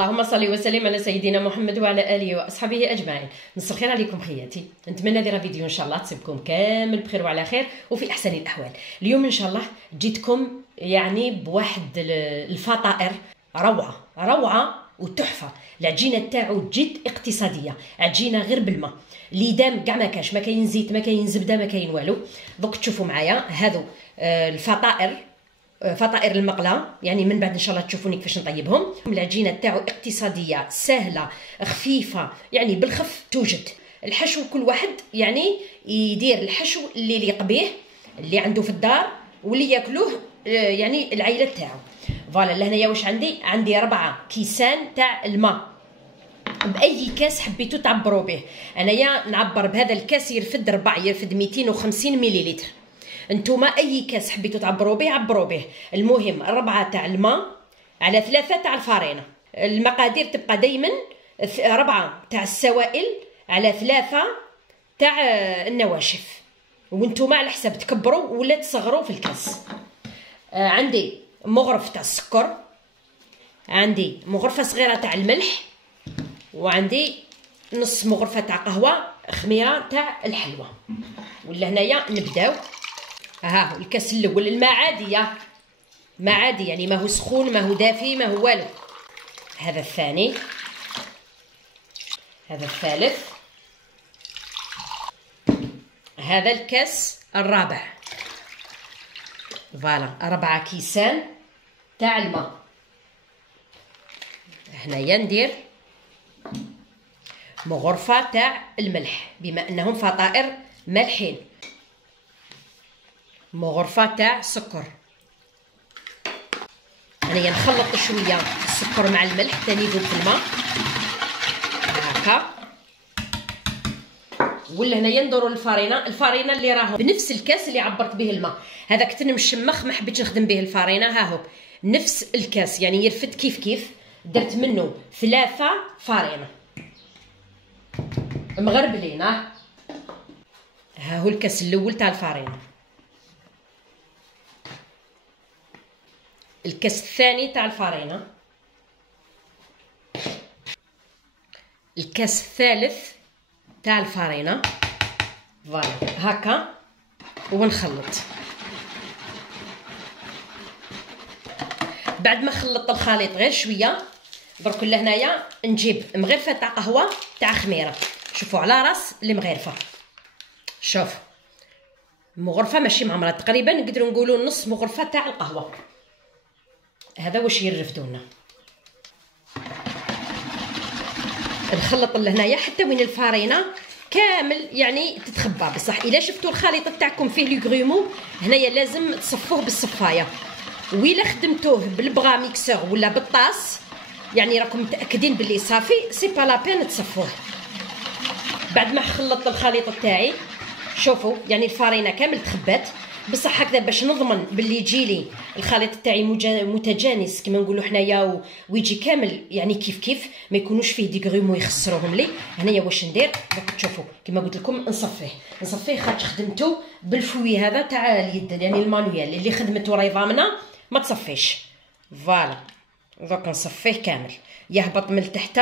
اللهم صل وسلم على سيدنا محمد وعلى اله واصحابه اجمعين. مساء الخير عليكم خياتي، نتمنى دير فيديو ان شاء الله تصيبكم كامل بخير وعلى خير وفي احسن الاحوال. اليوم ان شاء الله جيتكم يعني بواحد الفطائر روعه وتحفه. العجينه تاعو جد اقتصاديه، عجينه غير بالماء، اللي دام كاع ما كاش، ما كاين زيت، ما كاين زبده، ما كاين والو. دوك تشوفوا معايا هذو الفطائر، فطائر المقله، يعني من بعد ان شاء الله تشوفوني كيفاش نطيبهم. العجينه تاعو اقتصاديه سهله خفيفه، يعني بالخف توجد. الحشو كل واحد يعني يدير الحشو اللي يليق به، اللي عنده في الدار واللي ياكلوه يعني العائله تاعو. فوالا لهنايا واش عندي 4 كيسان تاع الماء، باي كاس حبيتو تعبروا به. انايا نعبر بهذا الكاس يرفد ربع، يرفد 250 مليلتر. انتوما اي كاس حبيتو تعبروا به عبروا به. المهم 4 تاع الماء على 3 تاع الفارينه. المقادير تبقى دائما 4 تاع السوائل على 3 تاع النواشف، وانتوما على حسب تكبروا ولا تصغروا في الكاس. عندي مغرف تاع السكر، عندي مغرفه صغيره تاع الملح، وعندي نص مغرفه تاع قهوه، خميره تاع الحلوى. ولا هنايا نبداو. ها الكاس الاول الماء عاديه، ما عادي يعني ما هو سخون ما هو دافي ما هو والو. هذا الثاني، هذا الثالث، هذا الكاس الرابع. فوالا 4 كيسان تاع الماء. هنايا ندير مغرفه تاع الملح بما انهم فطائر مالحين، مغرفه تاع سكر. هنايا نخلط شويه السكر مع الملح ثاني يذوب في الماء هكا. ولا هنايا ندوروا الفارينه اللي راهو بنفس الكاس اللي عبرت به الماء. هذا كنت مشمخ ما حبيتش نخدم به الفارينه، ها هو نفس الكاس يعني يرفد كيف درت منه 3 فارينه مغربلين. ها هو الكاس الاول تاع الفارينه، الكاس الثاني تاع الفارينه، الكاس الثالث تاع الفارينه. فوالا هكا ونخلط. بعد ما خلطت الخليط غير شويه، درك لهنايا نجيب مغرفه تاع قهوه تاع خميره. شوفوا على راس المغرفه، شوف مغرفه ماشي معمره، تقريبا نقدروا نقولوا نص مغرفه تاع القهوه. هذا واش يرفدوا لنا. نخلط لهنايا حتى وين الفارينه كامل يعني تتخبى. بصح الا شفتوا الخليط تاعكم فيه لي غرومو، هنايا لازم تصفوه بالصفايه. وإلا خدمتوه بالبغا ميكسور ولا بالطاس يعني راكم متاكدين باللي صافي، سي با لا بين تصفوه. بعد ما خلطت الخليط تاعي شوفوا يعني الفارينه كامل تخبات. بصح هكذا باش نضمن باللي يجيلي الخليط تاعي متجانس كما نقولوا حنايا، ويجي كامل يعني كيف ما يكونوش فيه دي غرومو يخسروهم لي. هنايا واش ندير دوك تشوفوا كما قلت لكم نصفيه خاطر خدمته بالفوي هذا تاع اليد يعني المانويال. اللي خدمته راهي ضامنه ما تصفيش. فوالا دوك نصفيه كامل يهبط من تحت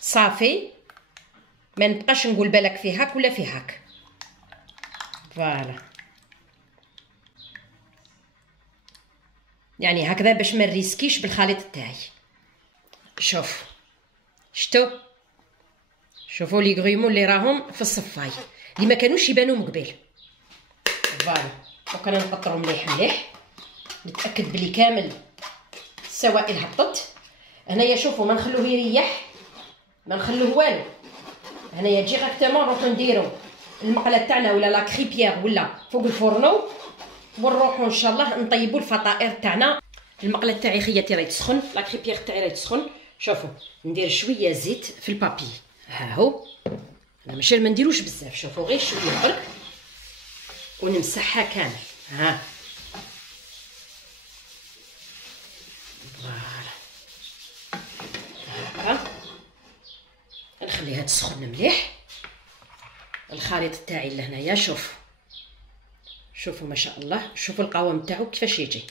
صافي، ما نبقاش نقول بالك فيه هاك ولا فيه هاك. فوالا يعني هكذا باش ما نريسكيش بالخليط تاعي. شوفوا لي غريمو اللي راهم في الصفاي اللي ما كانوش يبانوا من قبل. فوالا وكنا نقطروا مليح نتاكد بلي كامل السوائل هبطت. هنايا شوفوا ما نخلوه يريح، ما نخلوه والو. هنايا ديريكتومون نروحو نديرو المقله تاعنا ولا لا كريبيير ولا فوق الفورنو، ونروحو ان شاء الله نطيبوا الفطائر تاعنا. المقله تاعي خياتي راهي تسخن، لا كريبيير تاعي راهي تسخن. شوفوا ندير شويه زيت في البابي، ها هو ماشي ما نديروش بزاف، شوفوا غير شويه برك ونمسحها كامل. ها فوالا هكا نخليها تسخن مليح. الخليط تاعي لهنايا شوفوا ما شاء الله، شوفوا القوام تاعو كيفاش يجي.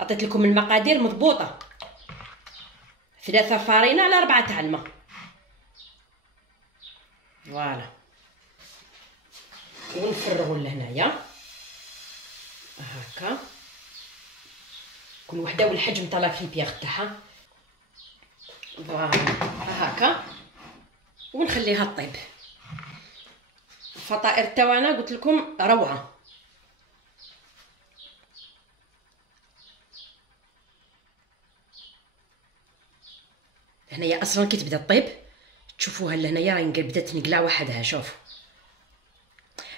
عطيت لكم المقادير مضبوطه. 3 فارينه على 4 تاع الماء. فوالا ونفرغوا لهنايا هكا، كل وحده والحجم تاع لاكريبيير تاعها. فوالا هكا ونخليها طيب. الفطائر تاعنا قلت لكم روعه. هنايا اصلا كي تبدا طيب تشوفوها لهنايا راهي بدات تنقلع وحدها. شوفوا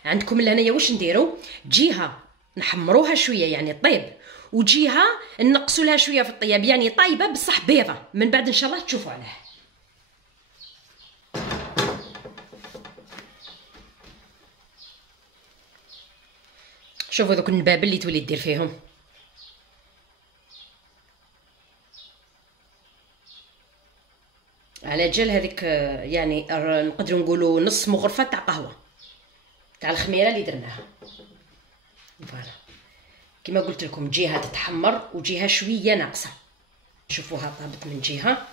عندكم لهنايا واش نديرو، جهه نحمروها شويه يعني طيب، وجهه نقصوا لها شويه في الطياب يعني طايبه بصح بيضه. من بعد ان شاء الله تشوفوا عليه. شوفوا دوك النبابل اللي تولي دير فيهم. على جال هذيك يعني نقدروا نقولوا نص مغرفه تاع قهوه تاع الخميره اللي درناها. فوالا كما قلت لكم جهه تتحمر وجهه شويه ناقصه. شوفوها طابت من جهه،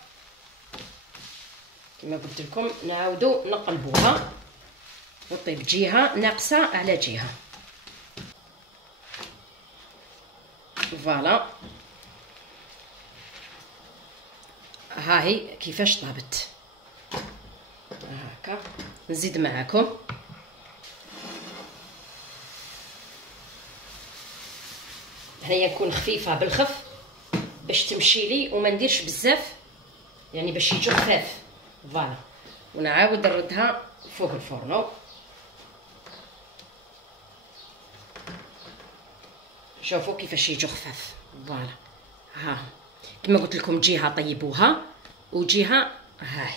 كما قلت لكم نعاودوا نقلبوها وطيب جهه ناقصه على جهه. فوالا ها هي كيفاش طابت هكا. نزيد معاكم هنايا نكون خفيفه بالخف باش تمشي لي وما نديرش بزاف يعني باش يجوا خفاف. فوالا ونعاود نردها فوق الفرن. شوفوا كيفاش يجوا خفاف. فوالا ها كما قلت لكم جهه طيبوها وجهه هاي،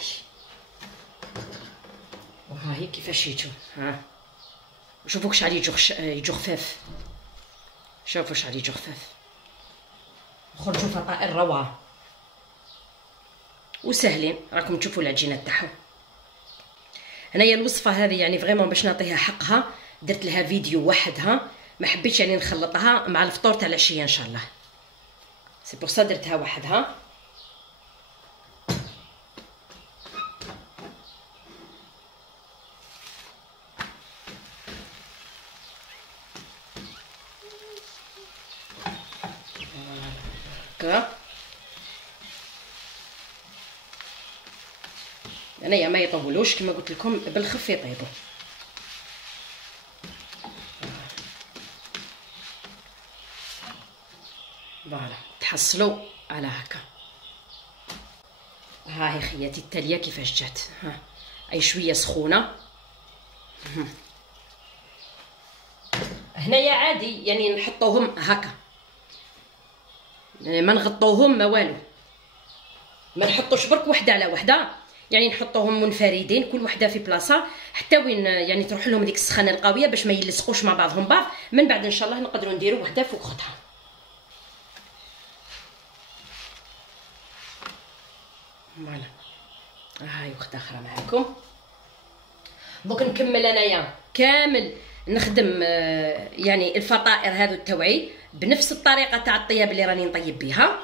وها هي كيفاش يجوا. ها شوفوا شحال يجوا خفاف. شوفوا شحال يجوا خفاف. خرجوا فطائر روعه وسهلين. راكم تشوفوا العجينه تاعهم. هنايا الوصفه هذه يعني فريمون باش نعطيها حقها درت لها فيديو وحدها، ما حبيتش يعني نخلطها مع الفطور تاع العشيه ان شاء الله. سي بور سا درتها وحدها. هكا انايا ما يطولوش كما قلت لكم بالخف يطيبوا. فوالا تحصلوا على هكا. ها هي خياتي التاليه كيفاش جات. ها اي شويه سخونه. هنايا عادي يعني نحطوهم هكا، ما نغطوهم ما والو، ما نحطوش برك وحده على وحده، يعني نحطوهم منفردين كل وحده في بلاصه حتى وين يعني تروح لهم ديك السخانه القويه باش ما يلصقوش مع بعضهم بعض. من بعد ان شاء الله نقدروا نديروا وحده فوق اختها. فوالا هاي وحده اخرى معاكم. دوك نكمل انايا كامل نخدم يعني الفطائر هذو التوعي بنفس الطريقه تاع الطياب اللي راني نطيب بها،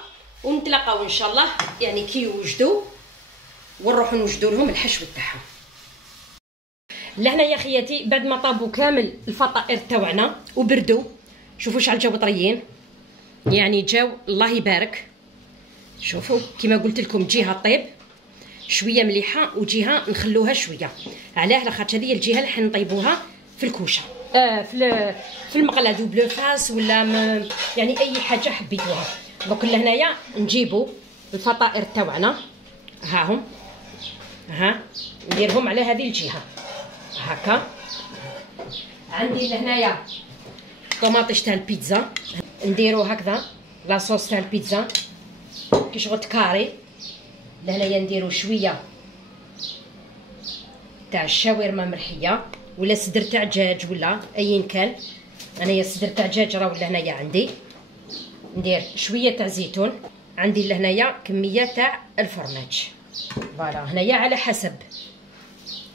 ونتلاقاو ان شاء الله يعني كي يوجدوا ونروحوا نوجدوا لهم الحشو تاعهم. لهنا يا خياتي بعد ما طابوا كامل الفطائر تاعنا وبردوا، شوفوا شحال جاو طريين يعني جاو الله يبارك. شوفوا كما قلت لكم جهه طيب شويه مليحه وجهه نخلوها شويه. علاه لاخاطش هذه الجهه اللي حنطيبوها في الكوشه في المقله دوبلو فاس ولا يعني اي حاجه حبيتوها. دوك لهنايا نجيبوا الفطائر تاعنا هاهم، ها نديرهم على هذه الجهه هكا. عندي لهنايا طوماطيش تاع البيتزا نديرو هكذا لاصوص تاع البيتزا كي شغل كاري. لهنايا نديرو شويه تاع الشاورما مرحيه ولا صدر تاع دجاج ولا ايا كان. انايا صدر تاع دجاج راه لهنايا عندي. ندير شويه تاع زيتون، عندي لهنايا كميه تاع الفرماج. فوالا هنايا على حسب،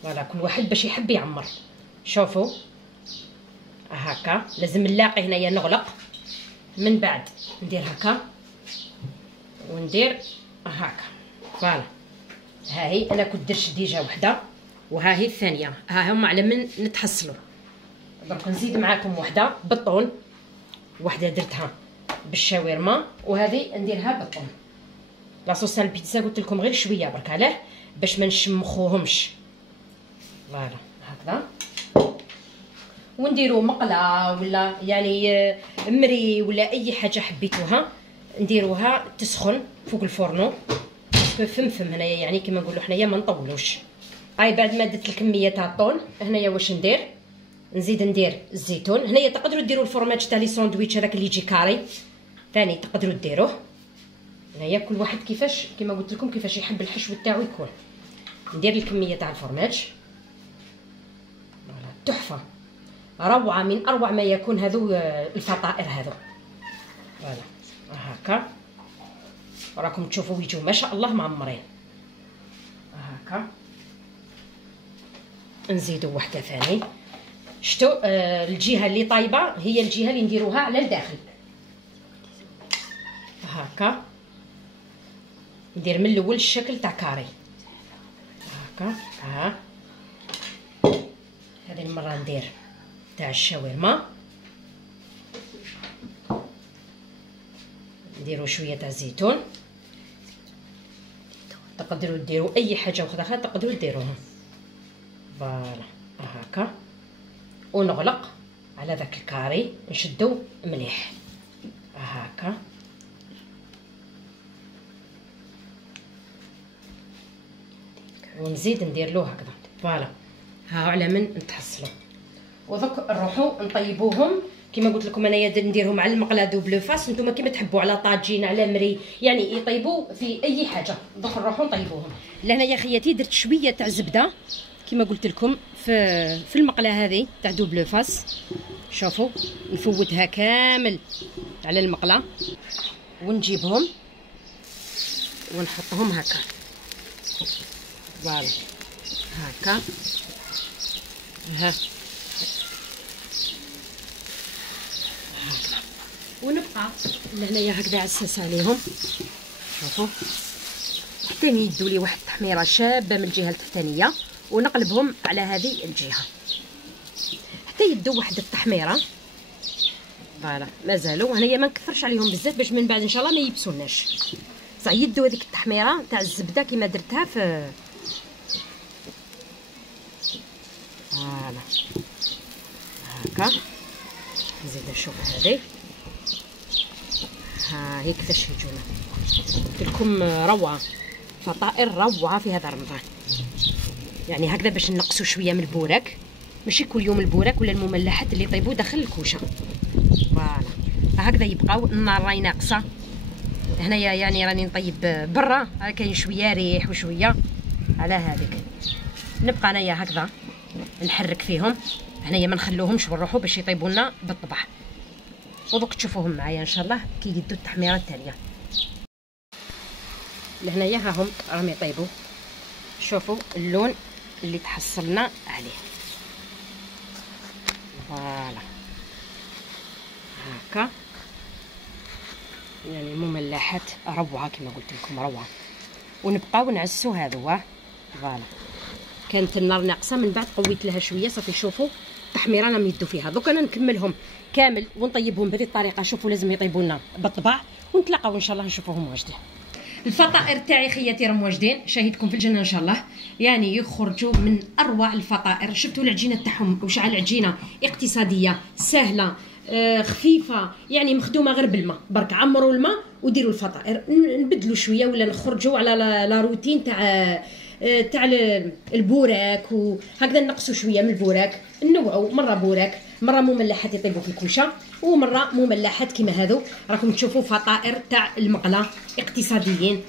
فوالا كل واحد باش يحب يعمر. شوفوا هكا لازم نلاقي هنايا نغلق، من بعد ندير هكا وندير هكا فوالا. ها هي انا كنت درت ديجا وحده، وها هي الثانيه. ها هما على من نتحصلوا. درك نزيد معاكم وحده بالطون، وحده درتها بالشاورما، وهذه نديرها بالطون. لاصوص تاع البيتزا قلت لكم غير شويه برك، علاه باش ما نشمخوهمش. فوالا هكذا. ونديروا مقله ولا يعني مري ولا اي حاجه حبيتوها نديروها تسخن فوق الفرنو، باسكو فمفم هنايا يعني كيما نقولوا حنايا ما نطولوش. هاي بعد ما درت الكميه تاع الطون هنايا واش ندير، نزيد ندير الزيتون. هنايا تقدروا ديروا الفرماج تاع لي ساندويتش هذاك اللي يجي كاري ثاني تقدروا ديروه. هنايا كل واحد كيفاش كيما قلت لكم كيفاش يحب الحشو تاعو يكون. ندير الكميه تاع الفرماج. فوالا تحفه روعه، من اروع ما يكون هذو الفطائر هذو. فوالا هكا راكم تشوفوا يجوا ما شاء الله معمرين. هكا نزيدوا وحده ثاني. شتو الجهه اللي طايبه هي الجهه اللي نديروها على الداخل. هكا ندير من الاول الشكل تاع كاري. هكا ها هذه المره ندير تاع الشاورما. نديروا شويه تاع الزيتون، تقدروا ديروا اي حاجه اخرى تقدروا ديروها. فوالا هكا ونغلق على ذاك الكاري، نشدو مليح هكا. ونزيد ندير له هكذا. فوالا ها على من نتحصلوا. ودوك نروحوا نطيبوهم كما قلت لكم انايا نديرهم على المقله دوبلو فاس، نتوما كيما تحبوا على طاجين على مري يعني يطيبوا في اي حاجه. دوك نروحوا نطيبوهم. لهنايا خياتي درت شويه تاع زبده كما قلت لكم في المقله هذه تاع دوبلو فاس. شوفوا نفوتها كامل على المقله ونجيبهم ونحطهم هكا. فوالا هكا ها ونبقى لهنايا هكذا عساس عليهم. شوفوا حتى يدوا لي واحد التحميره شابه من الجهه التحتانيه، ونقلبهم على هذه الجهه حتى يدوا واحد التحميره. فوالا مازالوا هنايا ما نكثرش عليهم بزاف باش من بعد ان شاء الله ما يبسوناش. صح يدوا هذيك التحميره تاع الزبده كما درتها في. فوالا هكا نزيد نشوف هذه. ها هي كيفاش يجونا. قلت لكم روعه فطائر روعه في هذا رمضان. يعني هكذا باش نقصوا شويه من البوراك، ماشي كل يوم البوراك ولا المملحات اللي يطيبوا داخل الكوشه. فوالا هكذا يبقاو. النار راهي ناقصه هنايا يعني راني نطيب برا كاين شويه ريح وشويه على هذيك. نبقى انايا هكذا نحرك فيهم هنايا ما نخلوهمش ونروحوا باش يطيبوا لنا بالطبع. ودوك تشوفوهم معايا ان شاء الله كي يدوا التحميره الثانيه. لهنايا ها هم راهم يطيبوا. شوفوا اللون اللي تحصلنا عليه. فوالا هكا يعني مملحات روعه كما قلت لكم روعه. ونبقاو نعسوا هذو. فوالا كانت النار ناقصه من بعد قويت لها شويه صافي. شوفوا التحميره راهم يدوا فيها. دوك انا نكملهم كامل ونطيبهم بهذه الطريقه. شوفوا لازم يطيبوا لنا بالطبع، ونتلاقاو ان شاء الله نشوفوهم واجدين. الفطائر تاعي خياتي راهم واجدين، شاهدكم في الجنه ان شاء الله. يعني يخرجوا من اروع الفطائر. شفتوا العجينه تاعهم واش على العجينه اقتصاديه سهله خفيفه، يعني مخدومه غير بالماء برك. عمروا الماء وديروا الفطائر. نبدلوا شويه ولا نخرجوا على لا روتين تاع البوراك وهكذا. نقصوا شويه من البوراك، نوعوا مره بوراك مره مملحات يطيبوا في الكوشه، ومره مملحات كيما هذو راكم تشوفوا فطائر تاع المقله اقتصاديين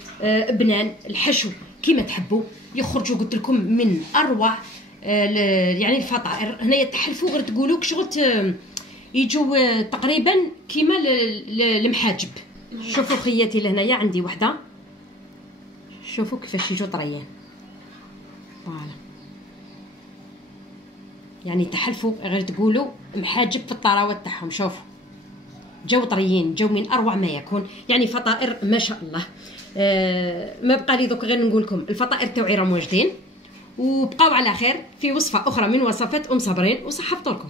بنان الحشو كيما تحبوا. يخرجوا قلت لكم من اروع يعني الفطائر. هنايا تحلفوا غير تقولوا شغل يجوا تقريبا كيما المحاجب. شوفوا خياتي لهنايا عندي وحده. شوفوا كيفاش يجوا طريين. فوالا يعني تحلفوا غير تقولوا محاجب في الطراوات تاعهم. شوفوا جو طريين، جو من اروع ما يكون. يعني فطائر ما شاء الله. ما بقى لي دوك غير نقول لكم الفطائر تاوعي راهم واجدين، وبقاو على خير في وصفه اخرى من وصفات صابرين، وصحه فطوركم.